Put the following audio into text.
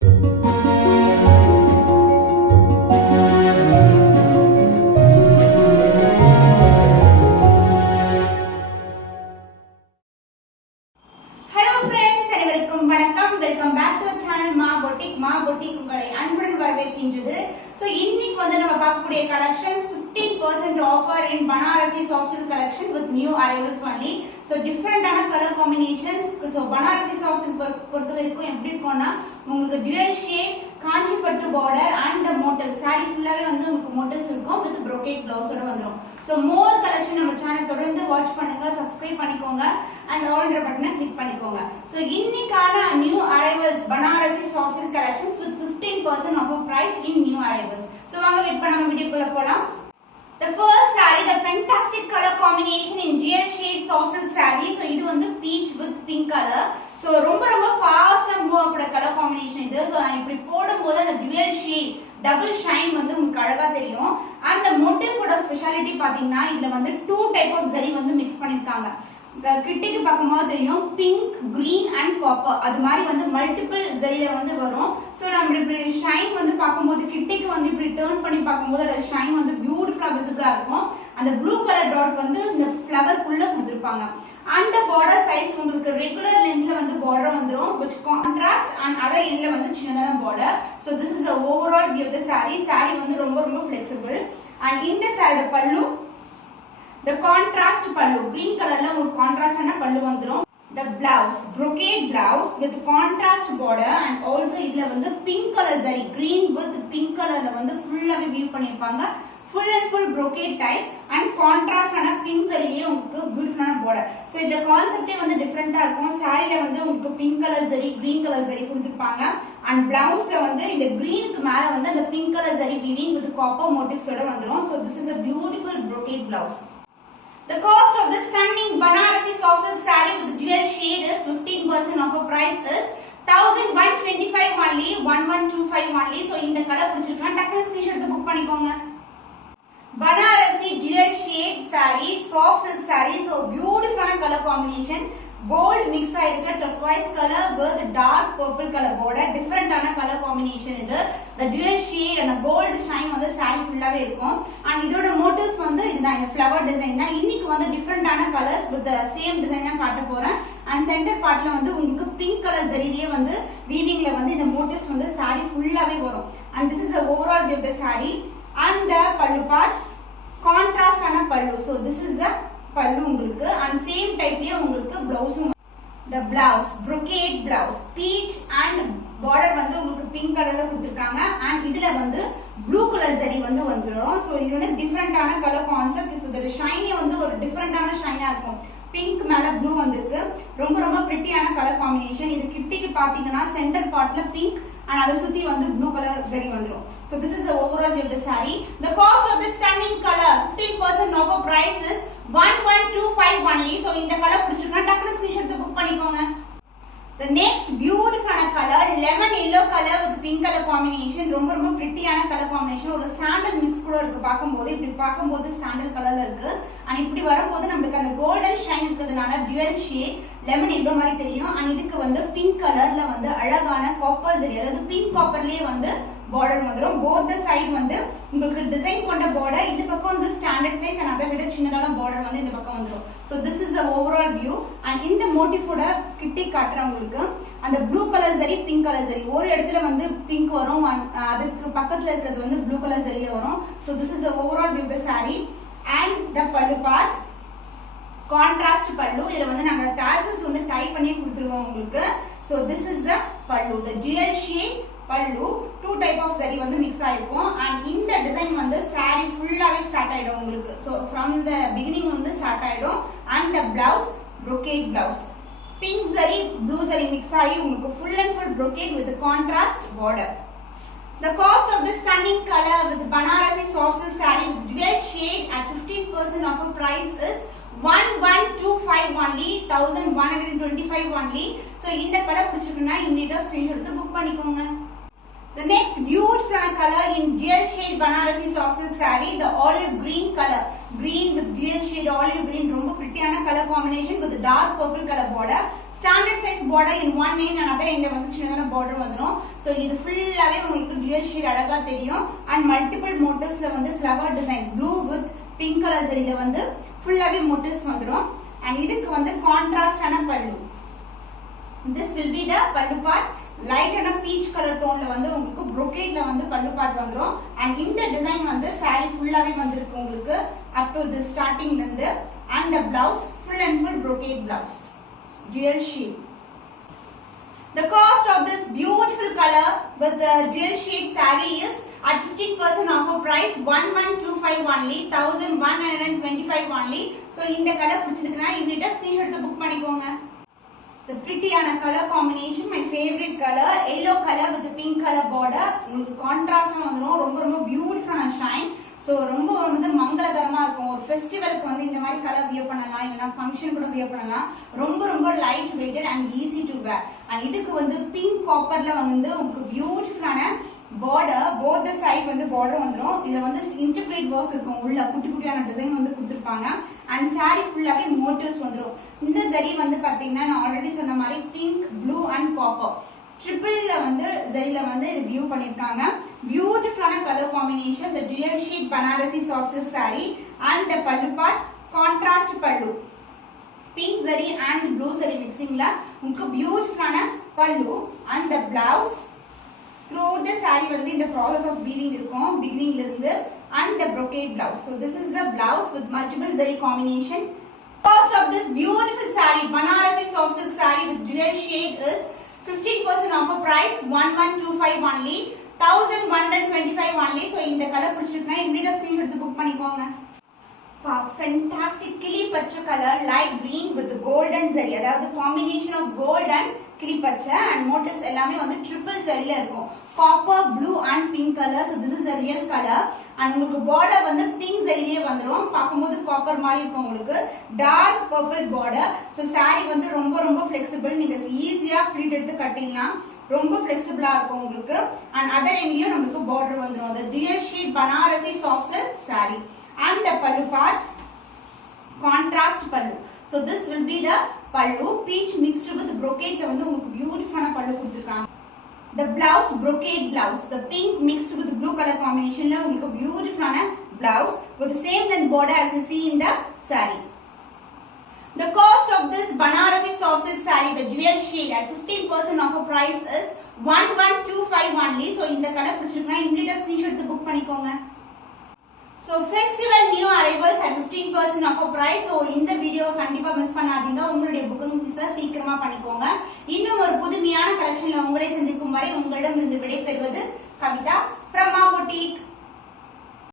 So, இன்னைக்கு வந்து நம்ம பார்க்கக்கூடிய collections 15% offer in Banarasi soft silk collection with new arrivals only. So, different color combinations. So, Banarasi soft silk பொறுத்த வரைக்கும் எப்படி இருக்கும்னா உங்களுக்கு dual shade காஞ்சிபட்டு border and the motifs saree ஃபுல்லாவே வந்து உங்களுக்கு motifs இருக்கும் with brocade blouse ஓட வந்துரும். So, more collection நம்ம சேனல் தொடர்ந்து வாட்ச் பண்ணுங்க, subscribe பண்ணிக்கோங்க and all என்ற பட்டனை click பண்ணிக்கோங்க. So, இன்னைக்கான new arrivals Banarasi soft silk collections with 15% offer price in new arrivals. So, வாங்க வெயிட் பண்ணாம வீடியோக்குள்ள போலாம். The first saree, the fantastic color combination in dual shade soft silk saree. So, இது வந்து peach with pink color. So, ரொம்ப fast move ஆகக்கூடிய colour combination இது. So, நான் இப்படி போடும்போது அந்த dual shade double shine வந்து உங்களுக்கு அழகா தெரியும். And the motif ஓட ஸ்பெஷாலிட்டி பாத்தீங்கன்னா இதுல வந்து 2 type of zari வந்து mix பண்ணிருக்காங்க. கிட்டிக்கு பார்க்கும்போது தெரியும் பிங்க் green and copper அது மாதிரி வந்து மல்டிபிள் ஜரியில வந்து வரும். சோ நம்ம இப்படி ஷைன் வந்து பார்க்கும்போது கிட்டிக்கு வந்து இப்படி டர்ன் பண்ணி பார்க்கும்போது அந்த ஷைன் வந்து பியூட்டிஃபுல்லா விசிபிளா இருக்கும். அந்த ப்ளூ கலர் டாட் வந்து இந்த ஃப்ளவர் குள்ள கொடுத்திருப்பாங்க. அந்த border size உங்களுக்கு ரெகுலர் லெந்த்ல வந்து border வந்துரும் which contrast and other endல வந்து சின்னதான border. So this is the overall view of the saree. Saree வந்து ரொம்ப flexible and இந்த saree பல்லு the contrast pallu green color la ஒரு contrast ஆன பல்லு வந்துரும். The blouse brocade blouse with contrast border and also இதுல வந்து pink color zari green with pink color ல வந்து ஃபுல்லாவே weave பண்ணிருப்பாங்க. full and full brocade type and contrast ஆன pink zariயே உங்களுக்கு பியூட்டிஃபுல்லான border. So இந்த கான்செப்டே வந்து டிஃபரண்டா இருக்கும். சாரில வந்து உங்களுக்கு pink color zari green color zari கொடுத்திருப்பாங்க and blouseல வந்து இந்த greenக்கு மேல வந்து அந்த pink color zari weaving with copper motifs ஓட வந்துரும். So this is a beautiful brocade blouse. The cost of this stunning Banarasi soft silk saree with dual shade is 15% offer price is 1125 only 1125 only. So இந்த colour பிடிச்சிருக்கா டக்குனு screenshot எடுத்து book பண்ணிக்கோங்க. Banarasi dual shade saree soft silk saree. So beautiful color combination gold mix ஆயிருக்க turquoise color with dark purple color border different ஆன color combination இது. The dual shade and the gold shine வந்து saree ஃபுல்லாவே இருக்கும் and இதோட motifs வந்து இதுதான் இந்த flower design தான். இன்னைக்கு வந்து different ஆன colors with the same design தான் காட்ட போறேன் and center partல வந்து உங்களுக்கு pink color zariலயே வந்து weavingல வந்து இந்த motifs வந்து saree ஃபுல்லாவே வரும் and this is the overall view of the saree and the pallu part contrast ஆன pallu. So this is the pallu உங்களுக்கு and same typeலயே உங்களுக்கு blouse. The blouse brocade blouse peach and border வந்து உங்களுக்கு pink கலர்ல கொடுத்திருக்காங்க and இதுல வந்து blue color zari வந்து வந்துரும். So இது வந்து டிஃபரண்ட் ஆன colour concept. So the shine வந்து ஒரு டிஃபரண்ட் ஆன ஷைனா இருக்கும். பிங்க் மேல ப்ளூ வந்திருக்கு. ரொம்ப பிரிட்டியான கலர் காம்பினேஷன். இது கிட்டிக்கு பாத்தீங்கன்னா சென்டர் பார்ட்ல பிங்க் and அத சுத்தி வந்து blue color zari வந்துரும். So this is the overall view of the saree. The cost of this stunning color 15% offer price is 1125 only. So இந்த கலர் பிடிச்சிருக்கா டக்குனு ஸ்கிரீன்ஷாட் எடுத்து புக் பண்ணிக்கோங்க. The next beautiful color lemon yellow color with pink color combination. ரொம்ப பிரிட்டியான colour combination. ஒரு sandal mix கூட இருக்கு. பாக்கும்போது இப்படி பாக்கும்போது சாண்டல் கலர்ல இருக்கு and இப்படி வரும்போது நமக்கு அந்த கோல்டன் ஷைன் இருக்கிறதுனால dual shade lemon yellow மாதிரி தெரியும் and இதுக்கு வந்து pink கலர்ல வந்து அழகான copper zari அதாவது pink copperலயே வந்து border வந்துரும். both the side வந்து உங்களுக்கு டிசைன் கொண்ட border. இந்த பக்கம் வந்து ஸ்டாண்டர்ட் சைஸ் and அதை விட சின்னதான border வந்து இந்த பக்கம் வந்துரும். So this is the overall view and இந்த மோட்டிஃபோட கிட்டி காட்றேன் உங்களுக்கு. அந்த blue color zari pink color zari ஒரு இடத்துல வந்து pink வரும் அதுக்கு பக்கத்துல இருக்கிறது வந்து blue color zariல வரும். So this is the overall view of the saree and the pallu part contrast pallu. இதுல வந்து நாங்க tassels வந்து டை பண்ணி கொடுத்துருவோம் உங்களுக்கு. So this is the pallu the dual shade pallu two type of zari வந்து mix ஆயிருக்கும் and இந்த டிசைன் வந்து saree ஃபுல்லாவே ஸ்டார்ட் ஆயிடும் உங்களுக்கு. So from the beginning வந்து ஸ்டார்ட் ஆயிடும் and the blouse brocade blouse pink zari blue zari mix ஆகி உங்களுக்கு full and full brocade with the contrast border. The cost of this stunning color with Banarasi soft silk saree with dual shade at 15% offer price is 1125 only 1125 only. So இந்த colour பிடிச்சிருக்குன்னா இமிடியேட்டா screenshot எடுத்து book பண்ணிக்கோங்க. The next beautiful color in dual shade Banarasi soft silk saree the olive green color green with dual shade olive green ரொம்ப பிரிட்டியான colour combination with dark purple color border. Standard size border in one end and other end வந்து சின்னதான border வந்துரும். So இது ஃபுல்லாவே உங்களுக்கு dual shade அழகா தெரியும். and multiple motifsல வந்து flower design blue with pink color சரியில வந்து ஃபுல்லாவே motifs வந்துரும். and இதுக்கு வந்து contrast ஆன பல்லு. this will be the pallu part. light and peach color tone ல வந்து உங்களுக்கு brocade ல வந்து pallu part வந்துரும். and இந்த டிசைன் வந்து saree ஃபுல்லாவே வந்திருக்கு உங்களுக்கு up to the starting ல இருந்து. and the blouse full and full brocade blouse dual shade. The cost of this beautiful color with the dual shade saree is at 15% offer price 1125 only, 1125 only. So இந்த colour பிடிச்சிருக்குனா இமிடியேட்டா screenshot எடுத்து book பண்ணிக்கோங்க. The prettyயான color combination, my favorite color, yellow color with the pink color border. உங்களுக்கு கான்ட்ராஸ்டா வந்துரும். ரொம்ப ரொம்ப பியூட்டிஃபுல்லான shine. So ரொம்ப வந்து மங்களகரமா இருக்கும். ஒரு ஃபெஸ்டிவலுக்கு வந்து இந்த மாதிரி கலர் வியர் பண்ணலாம், இல்லனா ஃபங்க்ஷன் கூட வியர் பண்ணலாம். ரொம்ப ரொம்ப light weighted and easy to wear. and இதுக்கு வந்து பிங்க் காப்பர்ல வந்து உங்களுக்கு பியூட்டிஃபுல்லான border, both the side வந்து border வந்துரும். இதுல வந்து intricate work இருக்கும். உள்ள குட்டி குட்டியான டிசைன் வந்து கொடுத்திருப்பாங்க. and saree ஃபுல்லாவே motifs வந்துரும். இந்த ஜரி வந்து பாத்தீங்கன்னா நான் ஆல்ரெடி சொன்ன மாதிரி pink, blue and copper ட்ரிபிள்ல வந்து ஜரில வந்து இது வியூ பண்ணிருக்காங்க. பியூட்டிஃபுல்லான colour combination. the dual shade Banarasi soft silk saree and the pallu part contrast pallu. pink zari and blue zari mixingல உங்களுக்கு பியூட்டிஃபுல்லான pallu and the blouse. throughout the saree வந்து இந்த process of weaving இருக்கும் beginningல இருந்து. and the brocade blouse. so this is the blouse with multiple zari combination. cost of this beautiful saree Banarasi soft silk saree with dual shade is 15% offer price 1125 only, 1125 only. so இந்த colour பிடிச்சிருக்குனா இமிடியேட்டா screenshot எடுத்து book பண்ணிக்கோங்க. fantastic கிளி பச்சை colour light green with golden zari, அதாவது combination of gold and கிளி பச்சை and motifs எல்லாமே வந்து triple zariல இருக்கும். copper, blue and pink color. so this is a real color. and உங்களுக்கு border வந்து pink zariலயே வந்துரும். பாக்கும்போது copper மாதிரி இருக்கும் உங்களுக்கு. dark purple border. so saree வந்து ரொம்ப ரொம்ப flexible. நீங்க ஈஸியா ஃப்ளீட் எடுத்து கட்டிடலாம். ரொம்ப flexible-ஆ இருக்கும் உங்களுக்கு. and other endலயும் நமக்கு border வந்துரும். the dual shade Banarasi soft silk saree and the pallu part contrast pallu. so this will be the pallu peach mixed with brocade ல வந்து உங்களுக்கு பியூட்டிஃபுல்லான pallu கொடுத்திருக்காங்க. the blouse brocade blouse, the pink mixed with the blue color combination la உங்களுக்கு பியூட்டிஃபுல்லான blouse with the same length border as you see in the saree. the cost of this Banarasi soft silk saree the dual shade at 15% offer price is 1125 only. so இந்த colour பிடிச்சிருக்குனா இமிடியேட்டா screenshot எடுத்து book பண்ணிக்கோங்க. so festival new arrivals at 15% offer price. so இந்த வீடியோவை கண்டிப்பா miss பண்ணாதீங்க. உங்களுடைய booking visa சீக்கிரமா பண்ணிக்கோங்க. இன்னும் ஒரு புதுமையான கலெக்ஷன்ல உங்களை சந்திக்கும் வரை உங்களிடம் இருந்து விடைபெறுவது கவிதா.